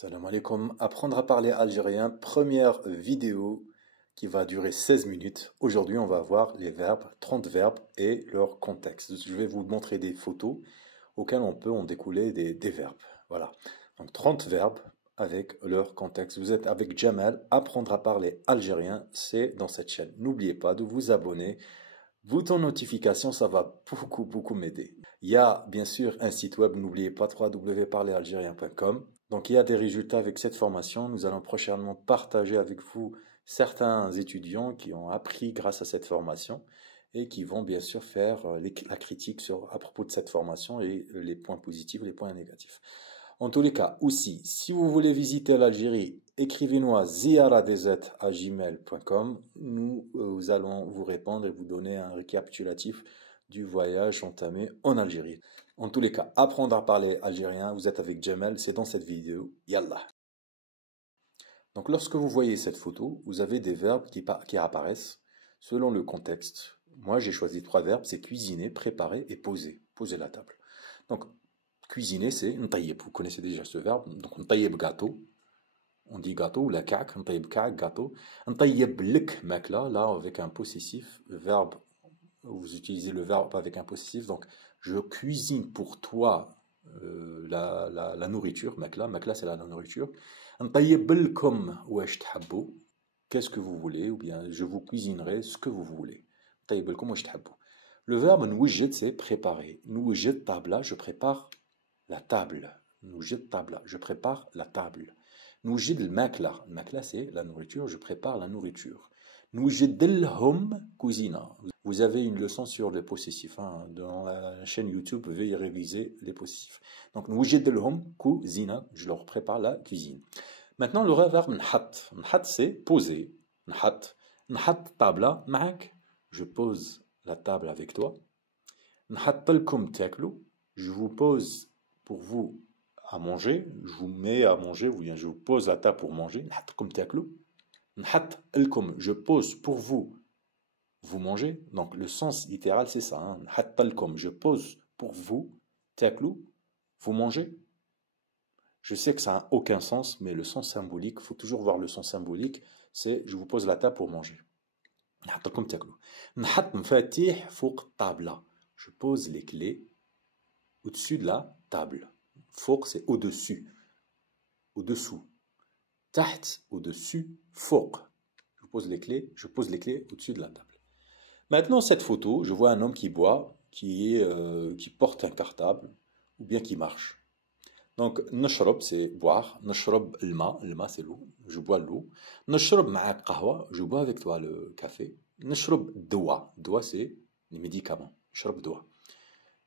Salam alaikum. Apprendre à parler algérien, première vidéo qui va durer 16 minutes. Aujourd'hui, on va voir les verbes, 30 verbes et leur contexte. Je vais vous montrer des photos auxquelles on peut en découler des verbes. Voilà. Donc 30 verbes avec leur contexte. Vous êtes avec Jamal. Apprendre à parler algérien, c'est dans cette chaîne. N'oubliez pas de vous abonner. Bouton notification, ça va beaucoup m'aider. Il y a bien sûr un site web, n'oubliez pas, www.parleralgérien.com. Donc il y a des résultats avec cette formation. Nous allons prochainement partager avec vous certains étudiants qui ont appris grâce à cette formation et qui vont bien sûr faire la critique à propos de cette formation et les points positifs, les points négatifs. En tous les cas, aussi, si vous voulez visiter l'Algérie, écrivez-nous à ziaradz@gmail.com. Nous allons vous répondre et vous donner un récapitulatif du voyage entamé en Algérie. En tous les cas, apprendre à parler algérien, vous êtes avec Jamal, c'est dans cette vidéo. Yallah. Donc lorsque vous voyez cette photo, vous avez des verbes qui apparaissent selon le contexte. Moi, j'ai choisi 3 verbes, c'est cuisiner, préparer et poser. Poser la table. Donc, cuisiner, c'est ntaïeb. Vous connaissez déjà ce verbe. Donc, ntaïeb gâteau. On dit gâteau ou la kak. Ntaïeb kak, gâteau. Ntaïeb lek makla. Là, avec un possessif. Verbe. Vous utilisez le verbe avec un possessif. Donc, je cuisine pour toi la nourriture. Makla. Makla, c'est la nourriture. Ntaïeb lkom wesh thabou. Qu'est-ce que vous voulez? Ou bien, je vous cuisinerai ce que vous voulez. Ntaïeb lkom wesh thabou. Le verbe noujet, c'est préparer. Noujet tabla, je prépare la table. Noujid tabla, je prépare la table. Noujid al-makla, makla c'est la nourriture, je prépare la nourriture. Noujid al-hum cuisina. Vous avez une leçon sur les possessifs. Dans la chaîne YouTube, veuillez réviser les possessifs. Donc, noujid al-hum cuisina, je leur prépare la cuisine. Maintenant, le verbe nhat. Nhat c'est poser. Nhat. Nhat tabla, ma'ak. Je pose la table avec toi. Nhat talkum taklu. Je vous pose pour vous à manger, je vous mets à manger, ou bien je vous pose à table pour manger. Je pose pour vous, vous mangez. Donc le sens littéral c'est ça. Je pose pour vous, vous mangez. Je sais que ça n'a aucun sens, mais le sens symbolique, il faut toujours voir le sens symbolique, c'est je vous pose la table pour manger. Je pose les clés au-dessus de la table. Fouq, c'est au-dessus. Au-dessous. Taht, au-dessus. Fouq. Je pose les clés au-dessus de la table. Maintenant, cette photo, je vois un homme qui boit, qui porte un cartable, ou bien qui marche. Donc, nashrob, c'est boire. Nashrob l'ma. L'ma, c'est l'eau. Je bois l'eau. Nashrob ma'ak qahwa. Je bois avec toi le café. Nashrob doua. Doua, c'est les médicaments. Nashrob doua.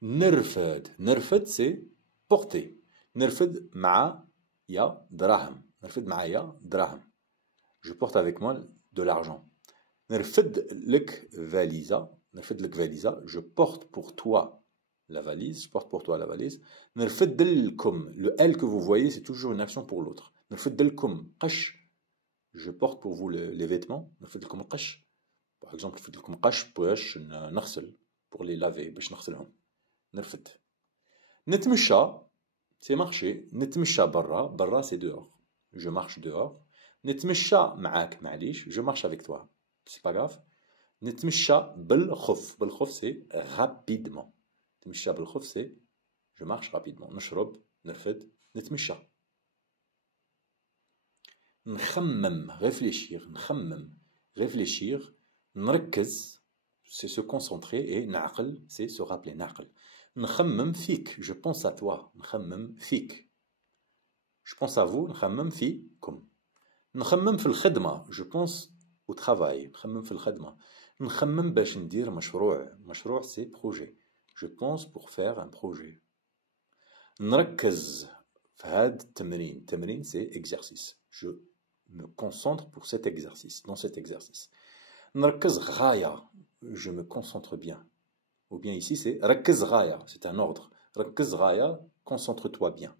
Nerfed. Nerfed, c'est porter. Nerfed ma'aya draham. Nerfed ma'aya draham. Je porte avec moi de l'argent. Nerfed lek valisa. Nerfed lek valisa. Je porte pour toi la valise. Je porte pour toi la valise. Nerfed delkom. Le L que vous voyez, c'est toujours une action pour l'autre. Nerfed delkom qash. Je porte pour vous les vêtements. Nerfed delkom qash. Par exemple, nerfed delkom qash pour les laver. Bash naghselhom. Nerfed. Netmesha, c'est marcher. Netmesha barra. Barra, c'est dehors. Je marche dehors. Netmesha ma'ak ma'lish. Je marche avec toi. C'est pas grave. Netmesha bel khof. Bel khof, c'est rapidement. Netmesha bel khof, c'est je marche rapidement. Nashrob, nerfed, netmesha. Nkhammem, réfléchir. Nkhammem, réfléchir. Nrekkez, c'est se concentrer. Et na'aql, c'est se rappeler. Na'aql. Nkhammem fik, je pense à toi. Nkhammem fik. Je pense à vous. Nkhammem fikum. Nkhammem fil khidma, je pense au travail. Nkhammem fil khidma. Nkhammem bash ndir mashroua. Mashroua, c'est projet. Je pense pour faire un projet. Nrekkez, fahad tamrin. Tamrin, c'est exercice. Je me concentre pour cet exercice, dans cet exercice. Nrekkez ghaya, je me concentre bien. Ou bien ici, c'est Rakkez Ghaya, c'est un ordre. Rakkez Ghaya, concentre-toi bien.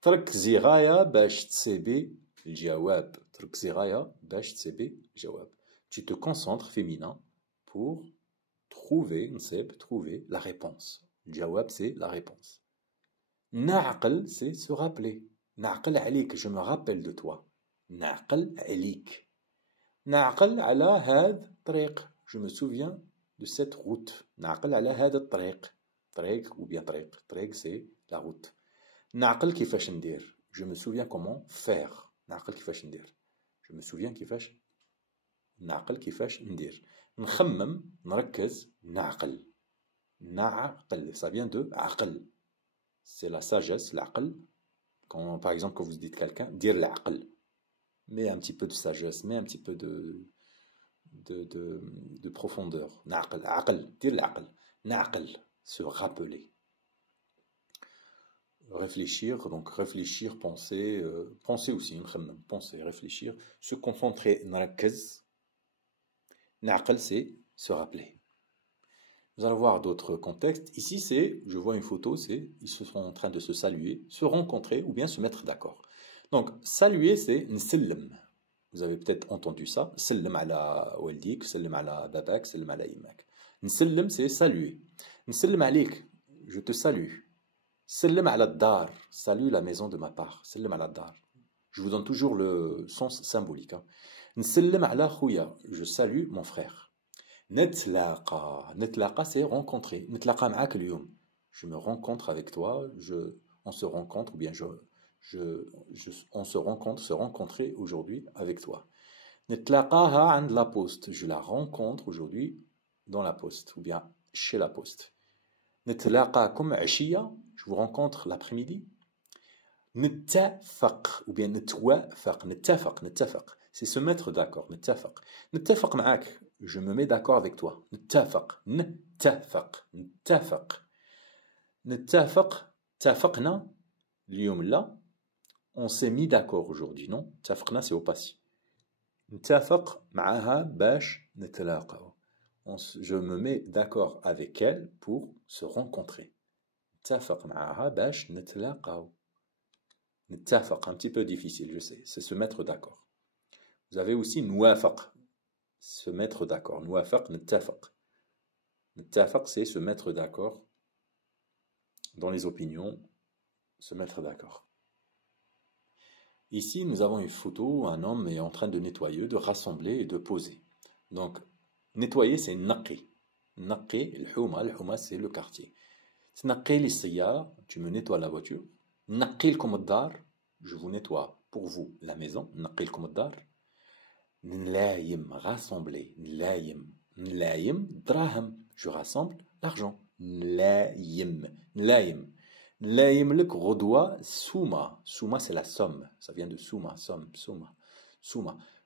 Trakzi Ghaya bash tsebi jawab. Trakzi Ghaya bash tsebi jawab. Tu te concentres, féminin, pour trouver la réponse. Jawab, c'est la réponse. Na'aql, c'est se rappeler. نعقل عليك, je me rappelle de toi. نعقل عليك. نعقل على هذا الطريق, je me souviens de cette route. نعقل على هذا الطريق. طريق ou bien طريق. طريق c'est la route. نعقل كيفاش ندير. Je me souviens comment faire. نعقل كيفاش ندير. Je me souviens كيفاش. نعقل كيفاش ندير. نخمم, نركز, نعقل. نعقل, ça vient de عقل. C'est la sagesse, l'aql. Quand, par exemple, quand vous dites quelqu'un, dire l'aql. Mais un petit peu de sagesse, mais un petit peu de profondeur. Na'aql, aql, dire l'aql. Na'aql, se rappeler. Réfléchir, donc réfléchir, penser, penser aussi, penser, réfléchir, se concentrer, nrakez. Na'aql, c'est se rappeler. Vous allez voir d'autres contextes. Ici, c'est, je vois une photo, c'est, ils sont en train de se saluer, se rencontrer ou bien se mettre d'accord. Donc, saluer, c'est nsellim. Vous avez peut-être entendu ça. Sellim ala waldik, sellim ala babak, sellim ala imak. Nsellim, c'est saluer. Nsellim alik, je te salue. Sellim ala dar, salue la maison de ma part. Sellim ala dar. Je vous donne toujours le sens symbolique. Nsellim ala khouya, je salue mon frère. نتلاقى, نتلاقى c'est rencontrer. نتلاقى معاك اليوم. Je me rencontre avec toi, on se rencontre, ou bien on se rencontre, se rencontrer aujourd'hui avec toi. نتلاقاها عند la poste. Je la rencontre aujourd'hui dans la poste, ou bien chez la poste. نتلاقاكم عشية, je vous rencontre l'après-midi. نتفق, ou bien نتوافق, نتفق. C'est se mettre d'accord. نتفق. نتفق معاك. Je me mets d'accord avec toi. نتفق. اتفقنا اليوم لا. On s'est mis d'accord aujourd'hui, non? اتفقنا c'est au passé. نتفق معها باش نتلاقاو. Je me mets d'accord avec elle pour se rencontrer. نتفق معها باش نتلاقاو. نتفق, un petit peu difficile, je sais. C'est se mettre d'accord. Vous avez aussi نوافق. Se mettre d'accord. نوافق, نتفق. نتفق, c'est se mettre d'accord dans les opinions, se mettre d'accord. Ici, nous avons une photo où un homme est en train de nettoyer, de rassembler et de poser. Donc, nettoyer, c'est naqi. Naqi, الحومة, c'est le quartier. تنقي لي السيارة, tu me nettoies la voiture. نقي لكم الدار, je vous nettoie pour vous la maison. نقي لكم الدار. نلايم, rassembler. نلايم, دراهم, je rassemble l'argent. نلايم. نلايم لك غدوة سومة. سومة, c'est la somme. Ça vient de souma, somme, souma.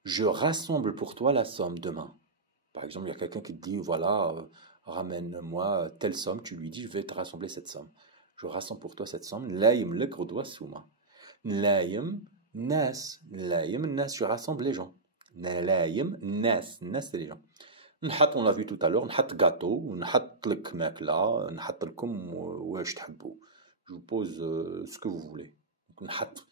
Je rassemble pour toi la somme demain. Par exemple, il y a quelqu'un qui te dit, voilà, ramène-moi telle somme. Tu lui dis, je vais te rassembler cette somme. Je rassemble pour toi cette somme. نلايم لك غدوة سومة. نلايم ناس. Je rassemble les gens. نلايم الناس c'est les gens. نحط, on l'a vu tout à l'heure, نحط gâteau, ونحط لك ماكلة, نحط لكم واش تحبوا. Je vous pose ce que vous voulez. نحط.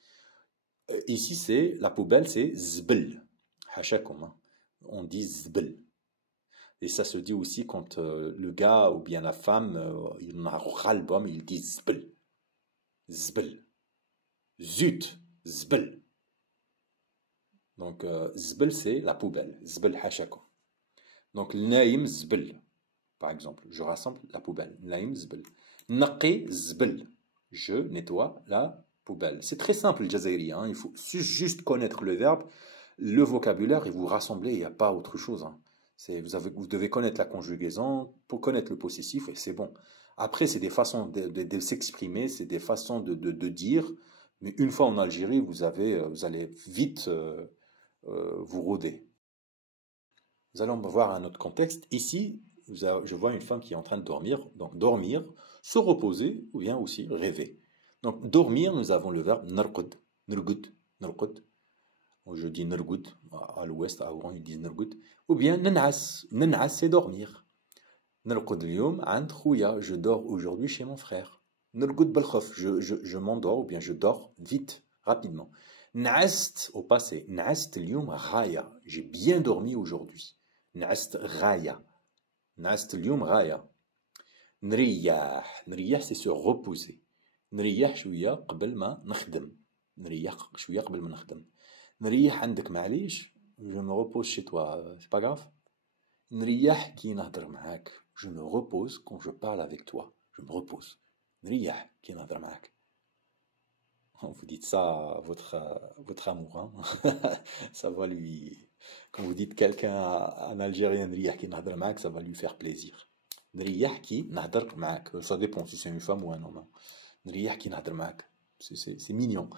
Ici, c'est la poubelle, c'est زبل. حاشاكم. On dit زبل. Et ça se dit aussi quand le gars ou bien la femme, il en a ras-le-bas, il dit زبل. زبل. Zut. زبل. Donc, zbel, c'est la poubelle. Zbel hachako. Donc, naïm zbel. Par exemple, je rassemble la poubelle. Naïm zbel. Naqi zbel. Je nettoie la poubelle. C'est très simple, le jazairi. Hein. Il faut juste connaître le verbe, le vocabulaire et vous rassembler. Il n'y a pas autre chose. Hein. Vous devez connaître la conjugaison pour connaître le possessif et c'est bon. Après, c'est des façons de s'exprimer, c'est des façons de dire. Mais une fois en Algérie, vous allez vite vous rôder. Nous allons voir un autre contexte. Ici, je vois une femme qui est en train de dormir. Donc, dormir, se reposer ou bien aussi rêver. Donc, dormir, nous avons le verbe narqud, narqud. Je dis narqud, à l'ouest, à Oran, ils disent narqud. Ou bien nan'as, c'est dormir. Narqud اليوم عند خويا, je dors aujourd'hui chez mon frère. Narqud بالخوف, je m'endors ou bien je dors vite, rapidement. نعست au passé. نعست اليوم غاية. J'ai bien dormi aujourd'hui. نعست غاية. نعست اليوم غاية. نريح. نريح c'est se reposer. نريح شوية قبل ما نخدم. نريح شوية قبل ما نخدم. نريح عندك معليش. Je me repose chez toi. C'est pas grave. نريح كي نهضر معاك. Je me repose quand je parle avec toi. Je me repose. نريح كي نهضر معاك. Vous dites ça à votre amour, hein? Ça va lui... Quand vous dites quelqu'un en algérien نريح كي نهضر معاك, ça va lui faire plaisir. نريح كي نهضر معاك. Ça dépend si c'est une femme ou un homme. نريح كي نهضر معاك. C'est mignon.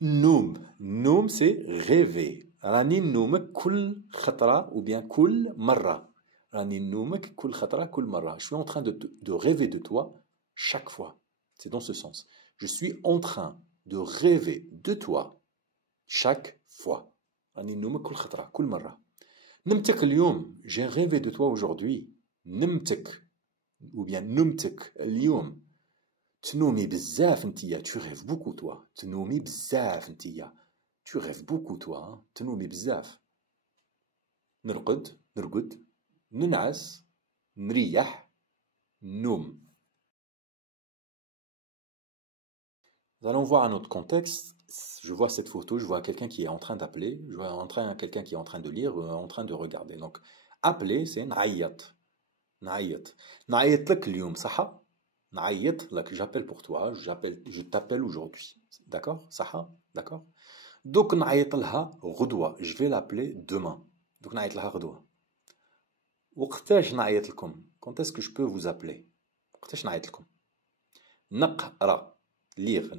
Noum. Noum, c'est rêver. راني نومك كل خطرة ou bien كل مرة. راني نومك كل خطرة كل مرة. Je suis en train de rêver de toi chaque fois. C'est dans ce sens. Je suis en train de rêver de toi chaque fois. راني نومك كل خطرة كل مرة. نمتك اليوم. J'ai rêvé de toi aujourd'hui. نمتك ou bien نمتك اليوم. تنومي بزاف نتيا. Tu rêves beaucoup toi. تنومي بزاف نتيا. Tu rêves beaucoup toi. تنومي بزاف. نرقد ننعس نريح نوم. Nous allons voir un autre contexte. Je vois cette photo, je vois quelqu'un qui est en train d'appeler, je vois quelqu'un qui est en train de lire, en train de regarder. Donc appeler c'est نعيط. نعيط لك اليوم صح؟ نعيط لك, j'appelle pour toi, je t'appelle aujourd'hui. D'accord? صح? D'accord? Donc نعيط لها غدوة. Je vais l'appeler demain. Donc نعيط لها غدوة. وقتاش نعيط لكم? Quand est-ce que je peux vous appeler? وقتاش نعيط لكم؟ نقرأ. lire.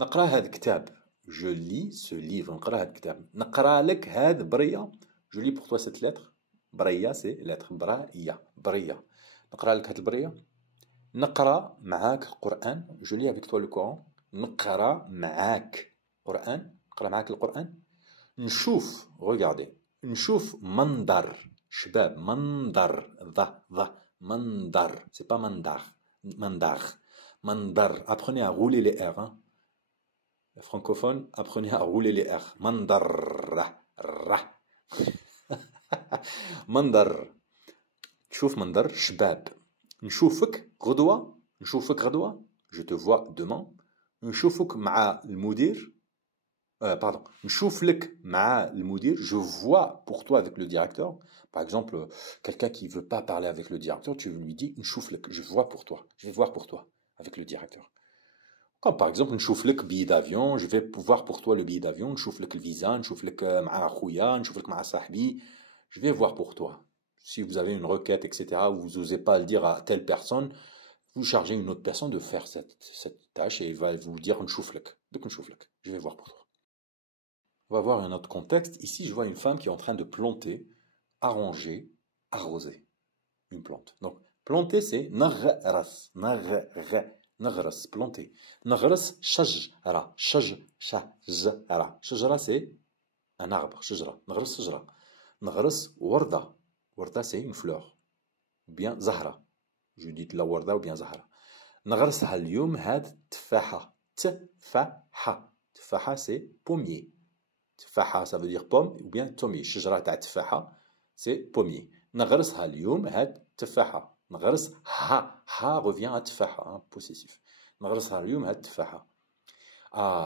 نقرأ هذا الكتاب. Je lis ce livre. نقرأ هذا الكتاب. نقرأ لك هذا برية. Je lis pour toi cette lettre. برية c'est lettre. برية. نقرأ لك هذا البرية. نقرأ معاك القرآن. Je lis avec toi le Coran. نقرأ معاك القرآن. نقرأ معاك القرآن. نشوف. regardez. نشوف منظر. شباب. منظر. منظر. C'est pas mandar. Mandar. Apprenez à rouler les R. Hein. Les francophones, apprenez à rouler les R. Mandar. mandar. تشوف منظر شباب. نشوفك غدوة. Je te vois demain. نشوفك مع المدير. Pardon. نشوف لك مع المدير. Je vois pour toi avec le directeur. Par exemple, quelqu'un qui veut pas parler avec le directeur, tu lui dis نشوف لك. Je vois pour toi. Je vais voir pour toi avec le directeur. Comme par exemple, نشوف لك billet d'avion, je vais voir pour toi le billet d'avion, نشوف لك الفيزا, نشوف لك مع خويا, نشوف لك مع صاحبي. Je vais voir pour toi. Si vous avez une requête, etc., vous n'osez pas le dire à telle personne, vous chargez une autre personne de faire cette tâche et il va vous dire نشوف لك. Donc نشوف لك. Je vais voir pour toi. On va voir un autre contexte. Ici, je vois une femme qui est en train de planter, arranger, arroser une plante. Donc, planter, c'est نغرس. نغرس, planter. نغرس شجرة. شجرة. شجرة, c'est un arbre. شجرة. نغرس شجرة. نغرس وردة. وردة, c'est une fleur. Ou bien زهرة. Je dis la وردة ou bien زهرة. نغرسها اليوم هاد تفاحة. تفاحة, c'est pommier. تفاحة, ça veut dire pomme ou bien تومي. شجرة تاع تفاحة, c'est pommier. نغرسها اليوم هاد تفاحة. نغرس ها revient à تفاحة, hein, possessif. نغرسها اليوم هاد تفاحة.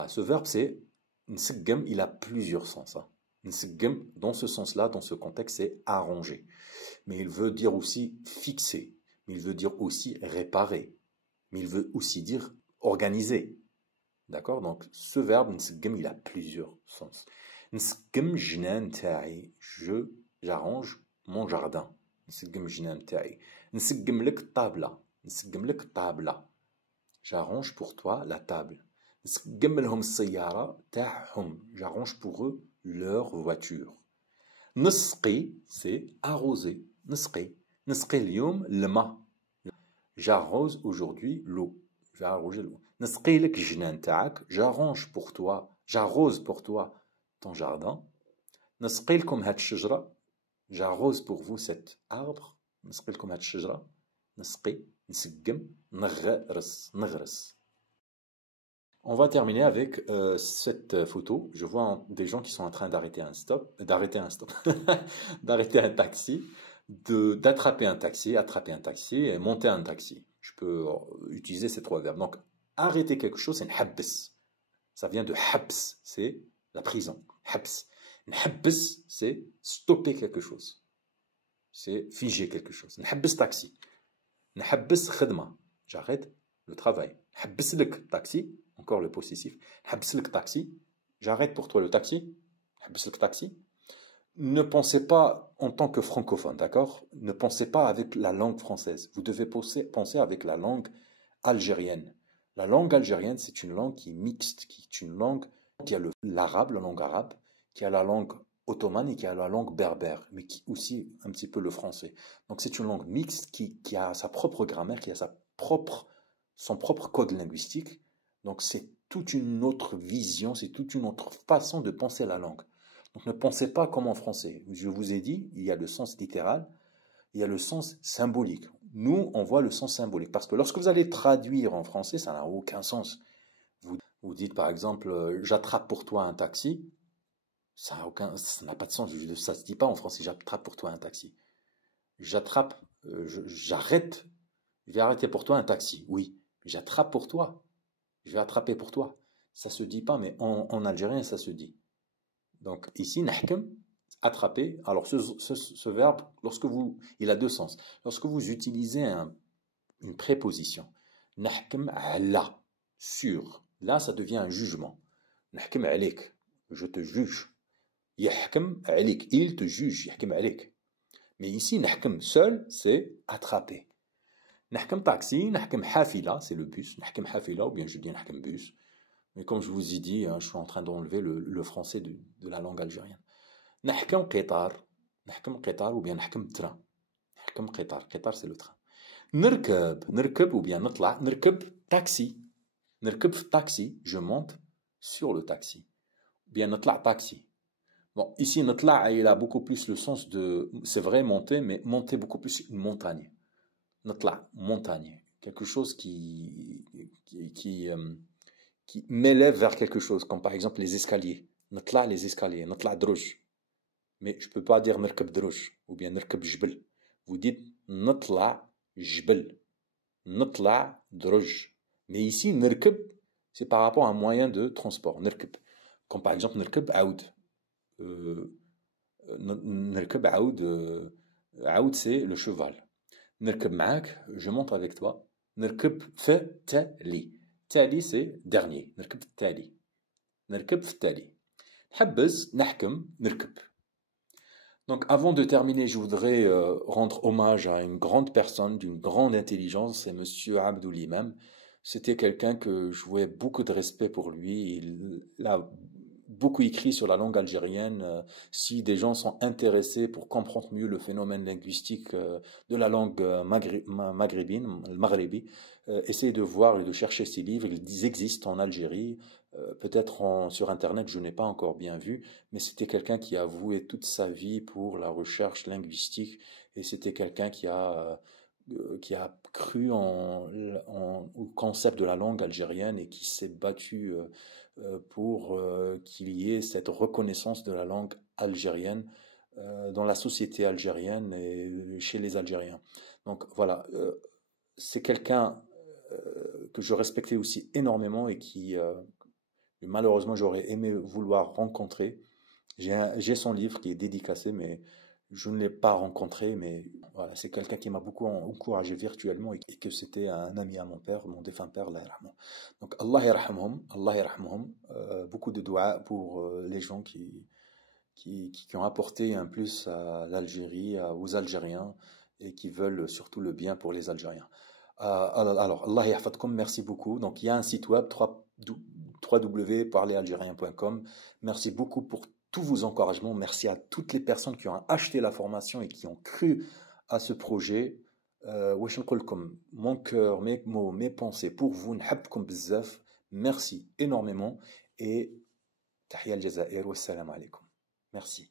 Ce verbe c'est نسقم, il a plusieurs sens. Hein. نسقم, dans ce sens-là, dans ce contexte, c'est arranger. Mais il veut dire aussi fixer. Mais il veut dire aussi réparer. Mais il veut aussi dire organiser. D'accord? Donc, ce verbe, نسقم, il a plusieurs sens. نسقم جنان تاعي. J'arrange mon jardin. نسقم جنان تاعي. نسقم لك الطابلة. نسقم لك الطابلة. J'arrange pour toi la table. نسقم لهم السيارة تاعهم. J'arrange pour eux leur voiture. نسقي, c'est arroser. نسقي. نسقي اليوم الماء. J'arrose aujourd'hui l'eau. Je vais arroser l'eau. نسقي لك الجنان تاعك. J'arrange pour toi. J'arrose pour toi ton jardin. نسقي لكم هاد الشجرة. J'arrose pour vous cet arbre. نسقي لكم هاد الشجرة. نسقي, نسقم, نغرس. On va terminer avec cette photo. Je vois des gens qui sont en train d'arrêter un taxi, d'attraper un taxi et monter un taxi. Je peux utiliser ces trois verbes. Donc, arrêter quelque chose, c'est نحبس. Ça vient de habs, c'est la prison. Habs. Nhabs, c'est stopper quelque chose. C'est figer quelque chose. Nhabs taxi. Nhabs khidma. J'arrête le travail. Nhabs lek taxi. Encore le possessif. Nhabs lek taxi. J'arrête pour toi le taxi. Nhabs lek taxi. Ne pensez pas en tant que francophone, d'accord? Ne pensez pas avec la langue française. Vous devez penser avec la langue algérienne. La langue algérienne, c'est une langue qui est mixte, qui est une langue qui a l'arabe, la langue arabe, qui a la langue ottomane et qui a la langue berbère, mais qui aussi un petit peu le français. Donc c'est une langue mixte qui a sa propre grammaire, qui a son propre code linguistique. Donc c'est toute une autre vision, c'est toute une autre façon de penser la langue. Donc ne pensez pas comme en français. Je vous ai dit, il y a le sens littéral, il y a le sens symbolique. Nous, on voit le sens symbolique. Parce que lorsque vous allez traduire en français, ça n'a aucun sens. Vous dites par exemple, j'attrape pour toi un taxi. Ça n'a pas de sens. Ça ne se dit pas en français, j'attrape pour toi un taxi. J'arrête. Je vais arrêter pour toi un taxi. Oui, j'attrape pour toi. Je vais attraper pour toi. Ça ne se dit pas, mais en algérien, ça se dit. Donc ici, nahkem, attraper. Alors ce verbe, il a deux sens. Lorsque vous utilisez une préposition, nahkem ala, sur, là ça devient un jugement. Nahkem alik, je te juge. Yahkem alik, il te juge. Yahkem alik. Mais ici, nahkem seul, c'est attraper. Nahkem taxi, nahkem hafila, c'est le bus. Nahkem hafila, ou bien je dis nahkem bus. Mais comme je vous ai dit, hein, je suis en train d'enlever le français de la langue algérienne. نحكم قطار ou bien نحكم train. نحكم قطار c'est le train. نركب ou bien نطلع نركب taxi. نركب في taxi, je monte sur le taxi. Ou bien نطلع taxi. Bon, ici نطلع il a beaucoup plus le sens de, c'est vrai monter, mais monter beaucoup plus une montagne. نطلع montagne, quelque chose qui m'élève vers quelque chose, comme par exemple les escaliers. نطلع les escaliers, نطلع دروج. Mais je ne peux pas dire نركب دروج ou bien نركب جبل. Vous dites نطلع جبل, نطلع دروج. Mais ici, نركب, c'est par rapport à un moyen de transport. نركب. Comme par exemple نركب عود. نركب عود, عود c'est le cheval. نركب معاك, je monte avec toi. نركب في التالي. تالي c'est dernier. نركب في التالي. نركب في التالي. نحبس, نحكم, نركب. Donc avant de terminer, je voudrais rendre hommage à une grande personne d'une grande intelligence, c'est Monsieur Abdou Limam. C'était quelqu'un que j'avais beaucoup de respect pour lui. Il a beaucoup écrit sur la langue algérienne. Si des gens sont intéressés pour comprendre mieux le phénomène linguistique de la langue maghrébine, le maghrébi, essayez de voir et de chercher ces livres. Ils existent en Algérie. Peut-être sur Internet, je n'ai pas encore bien vu, mais c'était quelqu'un qui a voué toute sa vie pour la recherche linguistique et c'était quelqu'un qui a cru au concept de la langue algérienne et qui s'est battu pour qu'il y ait cette reconnaissance de la langue algérienne dans la société algérienne et chez les Algériens. Donc voilà, c'est quelqu'un que je respectais aussi énormément et qui malheureusement j'aurais aimé vouloir rencontrer. J'ai son livre qui est dédicacé, mais je ne l'ai pas rencontré. Mais voilà, c'est quelqu'un qui m'a beaucoup encouragé virtuellement et que c'était un ami à mon père, mon défunt père, Allah yarhamou. Donc Allah yarhamhum, beaucoup de doigts pour les gens qui ont apporté un plus à l'Algérie, aux Algériens et qui veulent surtout le bien pour les Algériens. Alors, Allah yahfadkoum, merci beaucoup. Donc, il y a un site web, www.parleralgérien.com. Merci beaucoup pour tous vos encouragements. Merci à toutes les personnes qui ont acheté la formation et qui ont cru à ce projet. Mon cœur, mes mots, mes pensées pour vous. Nhabkoum bzaf. Merci énormément. Et tahiyya al-Jazair. Wassalamu alaikum. Merci.